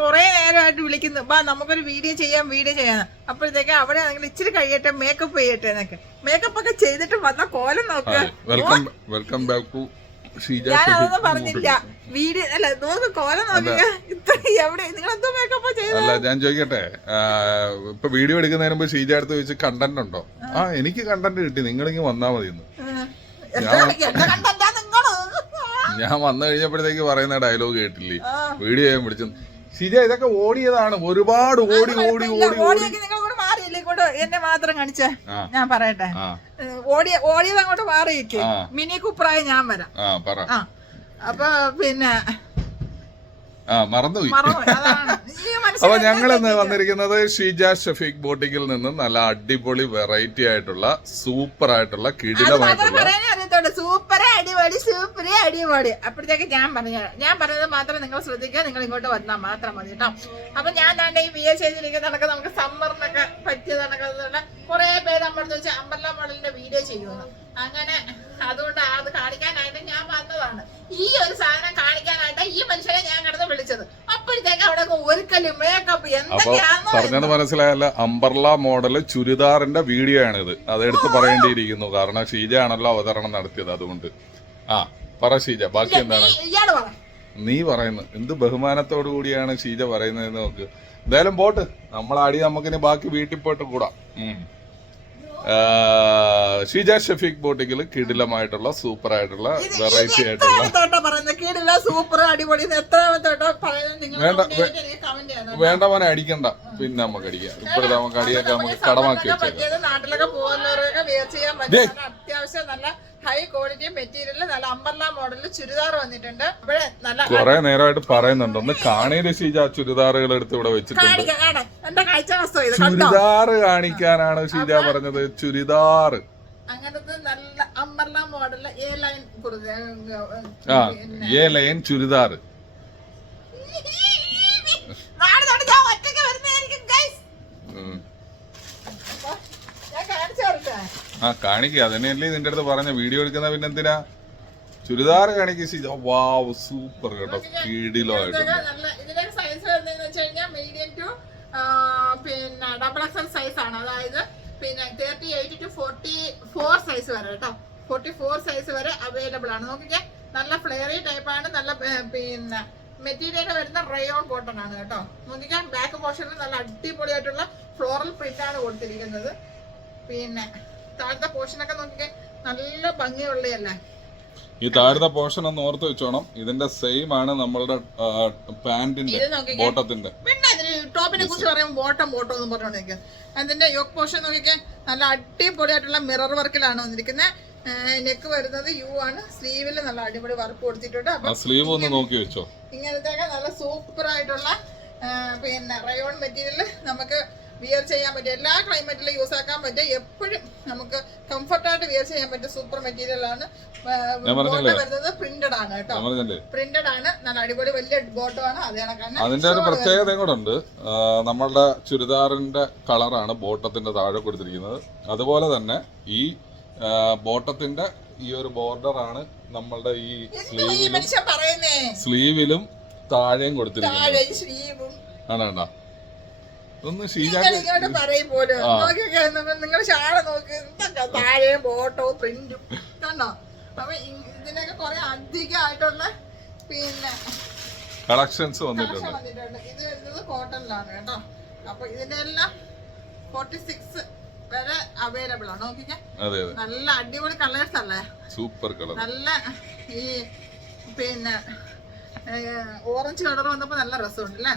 കൊറേ നേരമായിട്ട് വിളിക്കുന്നു, ബാ നമുക്കൊരു വീഡിയോ ചെയ്യാന്ന്. അപ്പോഴത്തേക്ക് അവിടെ ആണെങ്കിൽ ഇച്ചിരി കഴിയട്ടെ, മേക്കപ്പ് ചെയ്യട്ടെ എന്നൊക്കെ. മേക്കപ്പ് ഒക്കെ ചെയ്തിട്ട് വന്ന കോലം നോക്ക്. വെൽക്കം ബാക്ക് ടു ഞാൻ അതൊന്നും പറഞ്ഞില്ല. വീഡിയോ അല്ല, നോക്ക് കോലം നോക്കുക. ഇത്ര എവിടെ നിങ്ങളെന്തോ മേക്കപ്പ് ചെയ്ത? അല്ല ഞാൻ ചോദിക്കട്ടെ, ഇപ്പൊ വീഡിയോ എടുക്കുന്നതിന് മുമ്പ് ഷീജ അടുത്ത് ചോദിച്ച് കണ്ടന്റ് ഉണ്ടോ? എനിക്ക് കണ്ടന്റ് കിട്ടി, നിങ്ങളിങ്ങ് വന്നാ മതി. ഞാൻ വന്നു കഴിഞ്ഞപ്പോഴത്തേക്ക് പറയുന്ന ഡയലോഗ് കേട്ടില്ലേ, വീഡിയോ ചെയ്യാൻ പിടിച്ചു. ഷീജ ഇതൊക്കെ ഓടിയതാണ്, ഒരുപാട് ഓടി എന്നെ മാത്രം കാണിച്ചേ. ഞാൻ പറയട്ടെ, ഓടിയത് അങ്ങോട്ട് മാറിയിരിക്കും. മിനി കുപ്രായ ഞാൻ വരാം. അപ്പൊ പിന്നെ മറന്നുപോയി. അപ്പൊ ഞങ്ങൾ ഇന്ന് വന്നിരിക്കുന്നത് ഷീജ ഷഫീഖ് ബോട്ടിക്കിൽ നിന്നും നല്ല അടിപൊളി വെറൈറ്റി ആയിട്ടുള്ള സൂപ്പർ ആയിട്ടുള്ള കിടിലമായിട്ടുള്ള സൂപ്പർ അടിപൊളി. അപ്പോഴത്തേക്ക് ഞാൻ പറഞ്ഞത് മാത്രം നിങ്ങൾ ശ്രദ്ധിക്കുക, നിങ്ങൾ ഇങ്ങോട്ട് വന്നാൽ മാത്രം മതി കേട്ടോ. അപ്പൊ ഞാൻ തന്നെ ഈ വിയർ ചെയ്തിരിക്കുന്നതൊക്കെ നമുക്ക് സമ്മറിനൊക്കെ പറ്റിയതൊക്കെ കുറെ പേര് നമ്മളെന്ന് വെച്ചാൽ അമ്പർല മോഡലിന്റെ വീഡിയോ ചെയ്യുന്നു. അങ്ങനെ അതുകൊണ്ട് അത് കാണിക്കാനായിട്ട് ഞാൻ വന്നതാണ്. ഈ ഒരു സാധനം കാണിക്കാനായിട്ട് ഈ മനുഷ്യനെ ഞാൻ കിടന്ന് വിളിച്ചത്. അപ്പോഴത്തേക്ക് അവിടെ ഒരുക്കല് മേക്കപ്പ് എന്തൊക്കെയാണെന്ന് പറഞ്ഞത് മനസ്സിലായല്ല. അമ്പർല മോഡല് ചുരിദാറിന്റെ വീഡിയോ ആണിത്, അതെടുത്ത് പറയേണ്ടിയിരിക്കുന്നു. കാരണം ഷീജ ആണല്ലോ അവതരണം നടത്തിയത്, അതുകൊണ്ട് പറ ഷീജ, ബാക്കി എന്താണ് നീ പറയുന്നത്? എന്ത് ബഹുമാനത്തോടു കൂടിയാണ് ഷീജ പറയുന്നത് നോക്ക്. എന്തായാലും പോട്ട്, നമ്മളാടി നമുക്കിനി ബാക്കി വീട്ടിൽ പോയിട്ട് കൂടാം. ഷീജ ഷഫീഖ് ബോട്ടിക്കിൽ കിടിലമായിട്ടുള്ള സൂപ്പർ ആയിട്ടുള്ള വെറൈറ്റി ആയിട്ടുള്ള വേണ്ടവനെ അടിക്കണ്ട, പിന്നെ നമുക്ക് അടിക്കാം. ഇപ്പോഴത്തെ നമുക്ക് അടിയൊക്കെ നമുക്ക് കടമാക്കി വെച്ചേക്കാം. നാട്ടിലൊക്കെ പോകുന്നവരൊക്കെ വെയർ ചെയ്യാൻ പറ്റുന്ന അത്യാവശ്യം നല്ല ഹൈ ക്വാളിറ്റി മെറ്റീരിയൽ, നല്ല അമ്പർല മോഡലിൽ ചുരിദാർ വന്നിട്ടുണ്ട്. കുറെ നേരമായിട്ട് പറയുന്നുണ്ട്, ഒന്ന് കാണേര് ഷീജ ചുരിദാറുകൾ എടുത്ത് ഇവിടെ വെച്ചിട്ടുണ്ട്. ചുരിദാറ് കാണിക്കാനാണ് ഷീജ പറഞ്ഞത്, ചുരിദാറ് അങ്ങനത്തെ നല്ല അമ്പർല മോഡലിൽ എ ലൈൻ ചുരിദാർ. കാണിക്കുക, അതന്നെയല്ലേ നിന്റെ അടുത്ത് പറഞ്ഞ വീഡിയോ എടുക്കുന്ന. പിന്നെ എന്തിനാ ചുരിദാർ കാണിക്കുക? വാവ്, സൂപ്പർ കേട്ടോ, കിടിലോ ആയിട്ടുണ്ട്. മീഡിയം ടു പിന്നെ ഡബിൾ എക്സൽ സൈസ് ആണ്, അതായത് പിന്നെ 38 to 44 സൈസ് വരെ കേട്ടോ. 44 സൈസ് വരെ അവൈലബിൾ ആണ്. നോക്കിക്കേ, നല്ല ഫ്ലെയറി ടൈപ്പ് ആണ്. നല്ല പിന്നെ മെറ്റീരിയൽ വരുന്ന റയോൺ കോട്ടൺ ആണ് കേട്ടോ. നോക്കിക്കേ, ബാക്ക് പോർഷനിൽ നല്ല അടിപൊളിയായിട്ടുള്ള ഫ്ലോറൽ പ്രിന്റ് ആണ് കൊടുത്തിരിക്കുന്നത്. പിന്നെ താഴത്തെ പോർഷനൊക്കെ നോക്കിക്കേ, നല്ല ഭംഗിയുള്ളതല്ലേ. ഈ താഴത്തെ പോർഷൻ ഒന്ന് ഓർത്ത് വെച്ചോണം, ഇതിന്റെ സെയിം ആണ് നമ്മളുടെ പാന്റിന്റെ ബോട്ടത്തിന്റെ. പിന്നെ അതിന് ടോപ്പിനെ കുറിച്ച് പറയുമ്പോൾ ബോട്ടം എന്ന് പറഞ്ഞോണ്ടിരിക്കുക. അതിന്റെ യോക്ക് പോർഷൻ നോക്കിക്കേ, നല്ല അടിപൊളിയായിട്ടുള്ള മിറർ വർക്കിലാണ് വന്നിരിക്കുന്നത്. നെക്ക് വരുന്നത് യു ആണ്. സ്ലീവില് നല്ല അടിപൊളി വർക്ക് കൊടുത്തിട്ടുണ്ട്. സ്ലീവ് ഒന്ന് നോക്കി വെച്ചോ. ഇങ്ങനത്തെ നല്ല സൂപ്പർ ആയിട്ടുള്ള പിന്നെ റയോൺ മെറ്റീരിയൽ നമുക്ക് വിയർ ചെയ്യാൻ പറ്റും. എല്ലാ ക്ലൈമറ്റിലും യൂസ് ആക്കാൻ പറ്റും. എപ്പോഴും നമുക്ക് കംഫർട്ടായിട്ട് വിയർ ചെയ്യാൻ പറ്റും. സൂപ്പർ മെറ്റീരിയൽ ആണ്. വരുന്നത് പ്രിന്റഡ് ആണ് കേട്ടോ. പ്രിന്റഡ് ആണ്, നല്ല അടിപൊളി വലിയ ബോട്ടം ആണ്. അത് കണക്കാണ്. അതിന്റെ ഒരു പ്രത്യേകത കൂടെ ഉണ്ട്, നമ്മളുടെ ചുരിദാറിന്റെ കളറാണ് ബോട്ടത്തിന്റെ താഴെ കൊടുത്തിരിക്കുന്നത്. അതുപോലെ തന്നെ ഈ ബോട്ടത്തിന്റെ ഈ ഒരു ബോർഡർ ആണ് നമ്മളുടെ ഈ സ്ലീവിലും താഴെയും കൊടുത്തിരിക്കുന്നത്. ആണോ? ഒന്ന് നിങ്ങൾ ഷാള് നോക്ക്, താഴെയും ബോട്ടവും പ്രിന്റും കണ്ടോ. അപ്പൊ ഇതിനൊക്കെ കുറെ അധികമായിട്ടുള്ള പിന്നെ കളക്ഷൻസ് വന്നിട്ടുണ്ട്. ഇത് വരുന്നത് കോട്ടണിലാണ് കേട്ടോ. അപ്പൊ ഇതിന്റെ എല്ലാം 46 വരെ അവൈലബിൾ ആണ്. നോക്കിക്കേ, നല്ല അടിപൊളി കളേഴ്സ് അല്ലേ, സൂപ്പർ കളർ. നല്ല ഈ പിന്നെ ഓറഞ്ച് കളർ വന്നപ്പോ നല്ല രസമുണ്ട് അല്ലേ.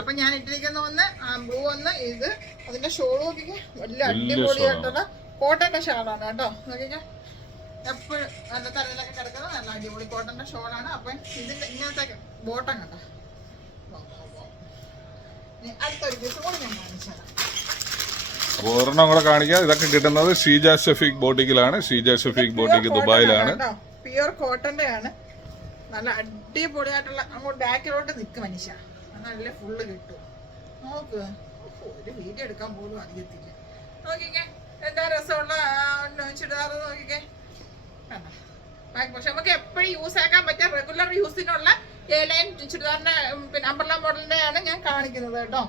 അപ്പൊ ഞാൻ ഇട്ടിരിക്കുന്ന ഒന്ന് ബ്ലൂ ഒന്ന്, ഇത് അതിന്റെ ഷോൾ നോക്കിക്കേ, വലിയ അടിപൊളിയായിട്ടുള്ള കോട്ടന്റെ ഷാളാണ് കേട്ടോ. നോക്കിക്കേ, എപ്പോഴും നല്ല തലയിലൊക്കെ കിടക്കുന്ന നല്ല അടിപൊളി കോട്ടന്റെ ഷോളാണ്. അപ്പൊ ഇതിന്റെ ഇങ്ങനത്തെ ബോട്ടം കണ്ടോ. അടുത്തൊരു പീസ് കൂടി ഞാൻ കാണിച്ചത്. അപ്പോൾ ഒരെണ്ണം കൂടെ കാണിക്കാം. ഇതൊക്കെ കിട്ടുന്നത് ഷീജ ഷഫീഖ് ബോട്ടിക്കിലാണ്. ഷീജ ഷഫീഖ് ബോട്ടിക്ക് ദുബായിലാണ്. പ്യുർ കോട്ടന്റെ ആണ്. നല്ല അടിപൊളിയായിട്ടുള്ള അങ്ങോട്ട് ബാക്കിലോട്ട് നിൽക്കും മനുഷ്യ, നല്ല ഫുള്ള് കിട്ടും. നോക്ക്, ഒരു വീഡിയോ എടുക്കാൻ പോലും അറിയത്തില്ല. നോക്കിക്കേ, എന്താ രസമുള്ള ചുരിദാർ നോക്കിക്കേ. പക്ഷെ നമുക്ക് എപ്പോഴും യൂസ് ആക്കാൻ പറ്റിയ റെഗുലർ യൂസിനുള്ള A-line ചുരിദാറിന്റെ പിന്നെ അംബ്രല്ല മോഡലിന്റെ ആണ് ഞാൻ കാണിക്കുന്നത് കേട്ടോ.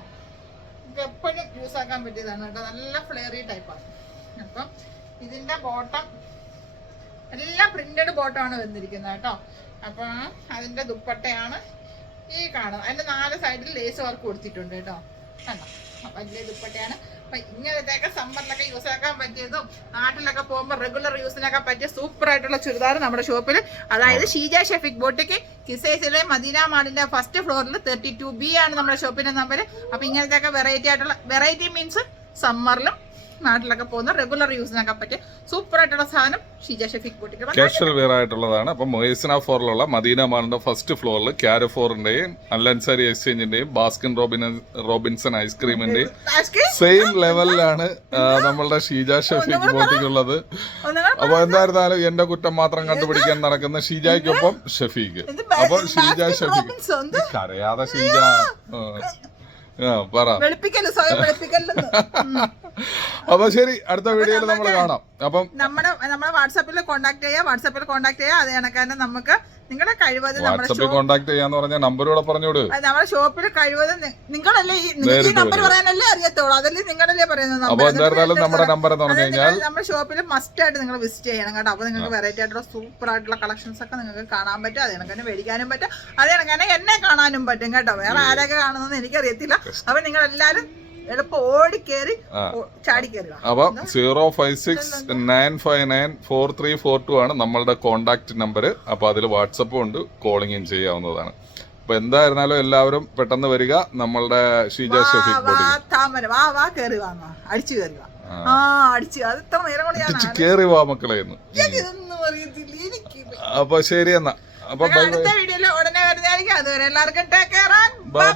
നമുക്ക് എപ്പോഴും യൂസ് ആക്കാൻ പറ്റിയതാണ് കേട്ടോ. നല്ല ഫ്ലെയറി ടൈപ്പാണ്. അപ്പം ഇതിന്റെ ബോട്ടം എല്ലാം പ്രിന്റഡ് ബോട്ടമാണ് വന്നിരിക്കുന്നത് കേട്ടോ. അപ്പൊ അതിന്റെ ദുപ്പട്ടയാണ് ഈ കാണുന്നത്. അതിന്റെ 4 സൈഡിൽ ലേസ് വർക്ക് കൊടുത്തിട്ടുണ്ട് കേട്ടോ. കണ്ടോ, വലിയ ദുപ്പട്ടയാണ്. അപ്പൊ ഇങ്ങനത്തെയൊക്കെ സമ്മറിലൊക്കെ യൂസ് ആക്കാൻ പറ്റിയതും നാട്ടിലൊക്കെ പോകുമ്പോൾ റെഗുലർ യൂസിനൊക്കെ പറ്റിയ സൂപ്പർ ആയിട്ടുള്ള ചുരിദാർ നമ്മുടെ ഷോപ്പിൽ, അതായത് ഷീജ ഷെഫിക് ബോട്ടിക്ക് കിസൈസിലെ മദീന മാളിന്റെ ഫസ്റ്റ് ഫ്ലോറിൽ 32B ആണ് നമ്മുടെ ഷോപ്പിന്റെ നമ്പർ. അപ്പൊ ഇങ്ങനത്തെയൊക്കെ വെറൈറ്റി മീൻസ് സമ്മറിലും നാട്ടിലൊക്കെ പോകുന്ന റെഗുലർ യൂസിനൊക്കെ പറ്റിയ സൂപ്പർ ആയിട്ടുള്ള സാധനം Sheeja Shefik boutique casual wear ആയിട്ടുള്ളതാണ്. അപ്പം മൊയ്സിന ഫോറിലുള്ള മദീന മാളിന്റെ ഫസ്റ്റ് ഫ്ലോറിൽ ക്യാരഫോറിന്റെയും അല്ലൻസാരി എക്സ്ചേഞ്ചിന്റെയും ബാസ്കിൻ റോബിൻസൺ ഐസ്ക്രീമിന്റെയും സെയിം ലെവലിലാണ് നമ്മളുടെ ഷീജ ഷെഫിക് ബോട്ടിക്കുള്ളത്. അപ്പൊ എന്തായിരുന്നാലും എന്റെ കുറ്റം മാത്രം കണ്ടുപിടിക്കാൻ നടക്കുന്ന ഷീജയ്ക്കൊപ്പം ഷെഫീഖ്. അപ്പൊ ഷീജ ഷെഫീഖ് കരയാതെ ഷീജ പറ. അപ്പൊ ശരി, അടുത്ത വീഡിയോയിൽ നമ്മൾ കാണാം. അപ്പം നമ്മളെ വാട്സാപ്പിൽ കോൺടാക്ട് ചെയ്യാം. അത് കണക്കാണ് നമുക്ക് നിങ്ങളുടെ കഴിവത് വാട്സാപ്പിൽ കോൺടാക്ട് ചെയ്യാന്ന് പറഞ്ഞ നമ്പറൂടെ പറഞ്ഞോട്. നമ്മുടെ ഷോപ്പിൽ കഴിവത് നിങ്ങളല്ലേ ഈ നമ്പർ പറയാനല്ലേ അറിയത്തുള്ളൂ, അതല്ലേ നിങ്ങളല്ലേ പറയുന്നത്. അപ്പൊ എന്തായിരുന്നാലും നമ്മുടെ നമ്പർ എന്ന് പറഞ്ഞു കഴിഞ്ഞാൽ നമ്മുടെ ഷോപ്പിൽ മസ്റ്റ് ആയിട്ട് നിങ്ങൾ വിസിറ്റ് ചെയ്യണം കേട്ടോ. അപ്പൊ നിങ്ങൾക്ക് വെറൈറ്റി ആയിട്ടുള്ള സൂപ്പർ ആയിട്ടുള്ള കളക്ഷൻസ് ഒക്കെ നിങ്ങൾക്ക് കാണാൻ പറ്റും. അത് കണക്കാനെ മേടിക്കാനും പറ്റും, അത് കണക്കാനെ എന്നെ കാണാനും പറ്റും കേട്ടോ. വേറെ ആരൊക്കെ കാണുന്നതെന്ന് എനിക്കറിയത്തില്ല. അപ്പൊ നിങ്ങൾ എല്ലാരും എളുപ്പം ഓടിക്കേറി ചാടി കയറുക. അപ്പൊ 05695943442 ആണ് നമ്മളുടെ കോണ്ടാക്ട് നമ്പർ. അപ്പൊ അതിൽ വാട്സപ്പും ഉണ്ട്, കോളിംഗും ചെയ്യാവുന്നതാണ്. അപ്പൊ എന്തായിരുന്നാലും എല്ലാവരും പെട്ടെന്ന് വരിക. നമ്മളുടെ ഷീജ ഷെഫിക് അടിച്ചു കയറുക. അത് ഇത്ര നേരം കൊണ്ട് ഞാൻ കേറി വാ മക്കളെ. അപ്പൊ ശരി എന്നാ. അപ്പൊ അടുത്ത വീഡിയോയിൽ ഉടനെ വരുന്നതായിരിക്കും. അതുവരെ എല്ലാവർക്കും ടേക്ക് കെയർ. ബൈ.